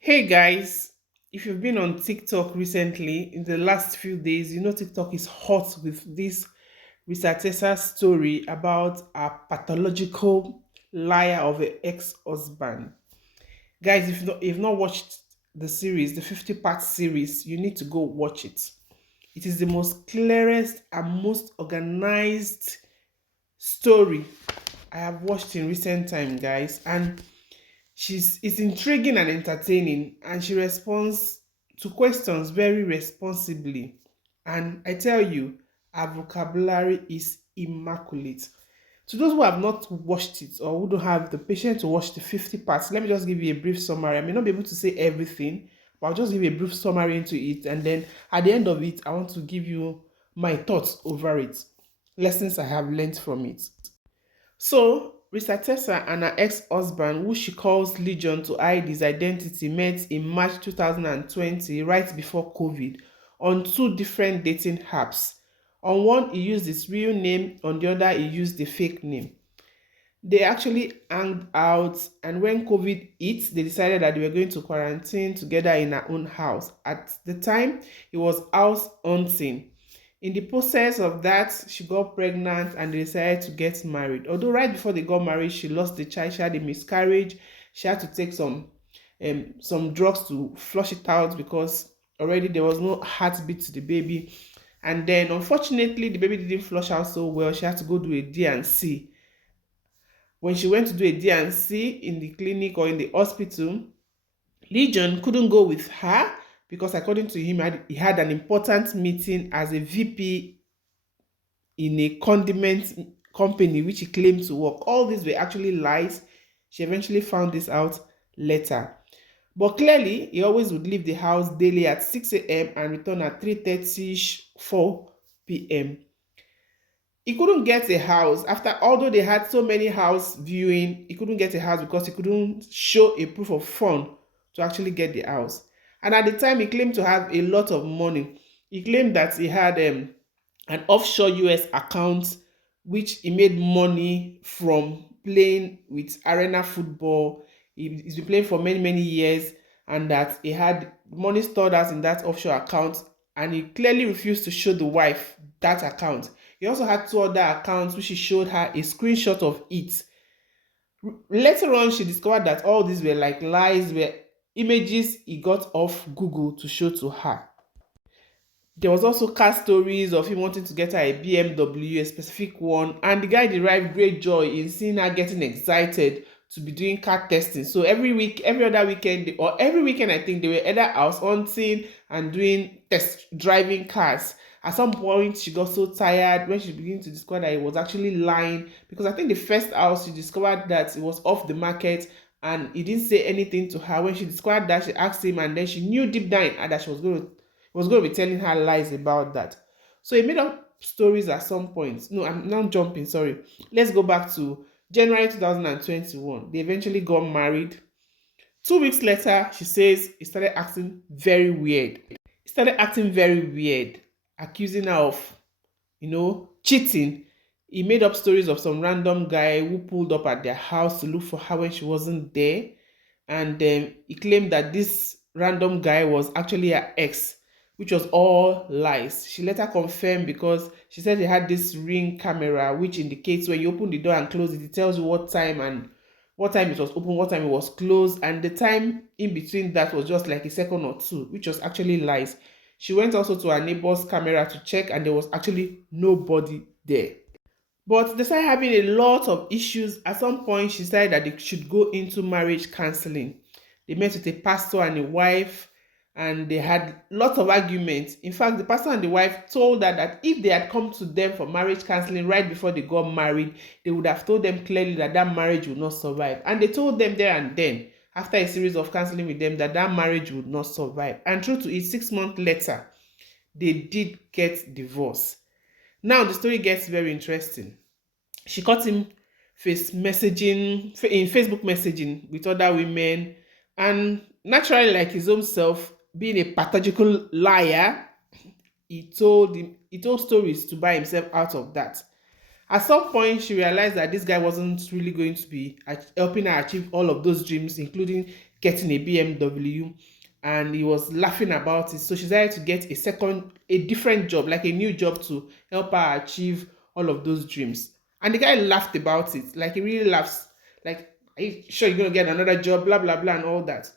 Hey guys, if you've been on TikTok recently, in the last few days, you know TikTok is hot with this ReesaTeesa's story about a pathological liar of an ex-husband. Guys, if you've not watched the series, the 50-part series, you need to go watch it. It is the most clearest and most organized story I have watched in recent time, guys. And it's intriguing and entertaining, and she responds to questions very responsibly. And I tell you, her vocabulary is immaculate. To those who have not watched it or who don't have the patience to watch the 50 parts, let me just give you a brief summary. I may not be able to say everything, but I'll just give you a brief summary into it. And then at the end of it, I want to give you my thoughts over it, lessons I have learned from it. So, Risa Tessa and her ex-husband, who she calls Legion to hide his identity, met in March 2020, right before COVID, on two different dating apps. On one, he used his real name, on the other, he used a fake name. They actually hanged out, and when COVID hit, they decided that they were going to quarantine together in her own house. At the time, it was house hunting. In the process of that, she got pregnant and they decided to get married. Although right before they got married, she lost the child, she had a miscarriage, she had to take some drugs to flush it out because already there was no heartbeat to the baby. And then unfortunately, the baby didn't flush out so well. She had to go do a D&C. When she went to do a D&C in the clinic or in the hospital, Legion couldn't go with her because according to him, he had an important meeting as a VP in a condiment company which he claimed to work. All these were actually lies. She eventually found this out later. But clearly, he always would leave the house daily at 6 a.m. and return at 3:30, 4 p.m. He couldn't get a house after, although they had so many house viewing, he couldn't get a house because he couldn't show a proof of fund to actually get the house. And at the time, he claimed to have a lot of money. He claimed that he had an offshore US account which he made money from playing with arena football. He's been playing for many, many years, and that he had money stored out in that offshore account, and he clearly refused to show the wife that account. He also had two other accounts which he showed her a screenshot of it. Later on, she discovered that all these were like lies, were images he got off Google to show to her. There was also car stories of him wanting to get her a BMW, a specific one, and the guy derived great joy in seeing her getting excited to be doing car testing. So every week, every other weekend, or every weekend, I think they were either house hunting and doing test driving cars. At some point, she got so tired when she began to discover that he was actually lying, because I think the first house she discovered that it was off the market and he didn't say anything to her. When she discovered that, she asked him, and then she knew deep down in her that she was going to be telling her lies about that. So he made up stories at some point. No, I'm not jumping, sorry. Let's go back to January 2021. They eventually got married. 2 weeks later, she says he started acting very weird. He started acting very weird, accusing her of, cheating. He made up stories of some random guy who pulled up at their house to look for her when she wasn't there. And he claimed that this random guy was actually her ex, which was all lies. She later confirmed because she said he had this ring camera which indicates when you open the door and close it, it tells you what time it was open, what time it was closed, and the time in between that was just like a second or two, which was actually lies. She went also to her neighbor's camera to check, and there was actually nobody there. But they started having a lot of issues. At some point, she decided that they should go into marriage counseling. They met with a pastor and a wife, and they had lots of arguments. In fact, the pastor and the wife told her that if they had come to them for marriage counseling right before they got married, they would have told them clearly that that marriage would not survive. And they told them there and then, after a series of counseling with them, that that marriage would not survive. And true to it, 6 months later, they did get divorced. Now the story gets very interesting. She caught him in Facebook messaging with other women, and naturally, like his own self, being a pathological liar, he told stories to buy himself out of that. At some point, she realized that this guy wasn't really going to be helping her achieve all of those dreams, including getting a BMW, and he was laughing about it. So she decided to get a different job, like a new job to help her achieve all of those dreams. And the guy laughed about it, like he really laughs, like, are you sure you're gonna get another job, blah blah blah, and all that.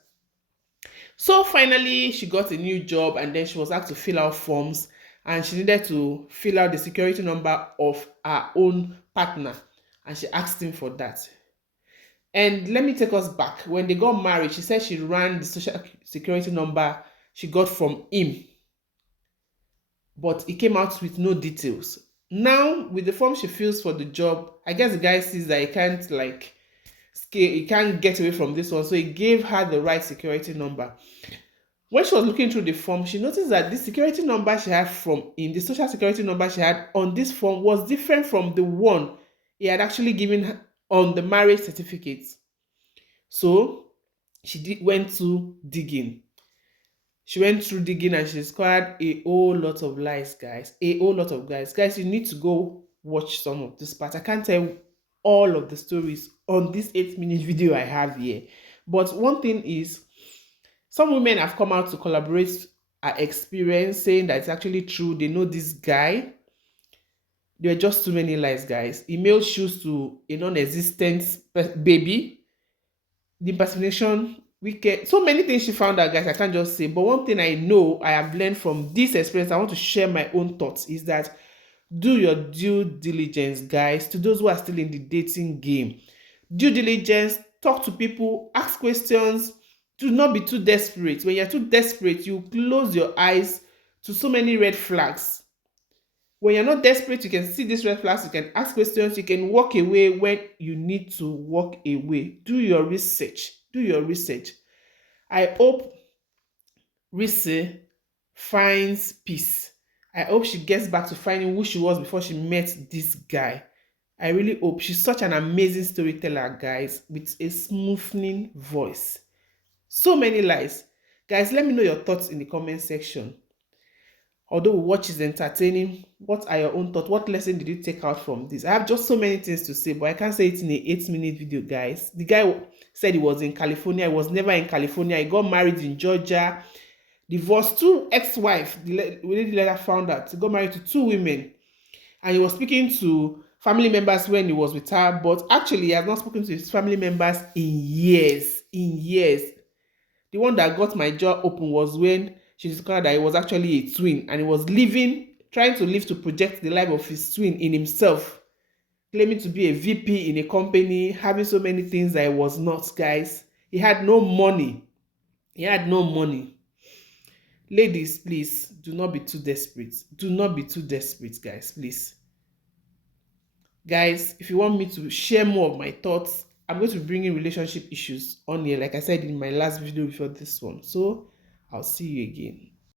So finally, she got a new job, and then she was asked to fill out forms, and she needed to fill out the security number of her own partner, and she asked him for that. And let me take us back. When they got married, she said she ran the social security number she got from him, but he came out with no details. Now, with the form she fills for the job, I guess the guy sees that he can't like scale, he can't get away from this one, so he gave her the right security number. When she was looking through the form, she noticed that the security number she had from him, the social security number she had on this form, was different from the one he had actually given her on the marriage certificate. So went to digging. She went through digging and she discovered a whole lot of lies, guys. A whole lot of guys. Guys, you need to go watch some of this part. I can't tell all of the stories on this 8-minute video I have here. But one thing is, some women have come out to collaborate our experience, saying that it's actually true. They know this guy. There are just too many lies, guys. He mailed shoes to a non-existent baby. The impersonation, wicked, so many things she found out, guys. I can't just say. But one thing I know I have learned from this experience, I want to share my own thoughts, is that do your due diligence, guys. To those who are still in the dating game, due diligence, talk to people, ask questions. Do not be too desperate. When you're too desperate, you close your eyes to so many red flags. When you're not desperate, you can see these red flags, you can ask questions, you can walk away when you need to walk away. Do your research. Do your research. I hope Reesa finds peace. I hope she gets back to finding who she was before she met this guy. I really hope. She's such an amazing storyteller, guys, with a smoothing voice. So many lies. Guys, let me know your thoughts in the comment section. Although watch is entertaining, what are your own thoughts? What lesson did you take out from this? I have just so many things to say, but I can't say it in an 8-minute video, guys. The guy said he was in California. He was never in California. He got married in Georgia, divorced, two ex-wife. The lady later found out he got married to 2 women, and he was speaking to family members when he was with her, but actually he has not spoken to his family members in years. In years. The one that got my jaw open was when she discovered that he was actually a twin, and he was trying to live to project the life of his twin in himself, claiming to be a VP in a company, having so many things that he was not, guys. He had no money. He had no money. Ladies, please, do not be too desperate. Do not be too desperate, guys, please. Guys, if you want me to share more of my thoughts, I'm going to be bringing relationship issues on here, like I said in my last video before this one. So I'll see you again.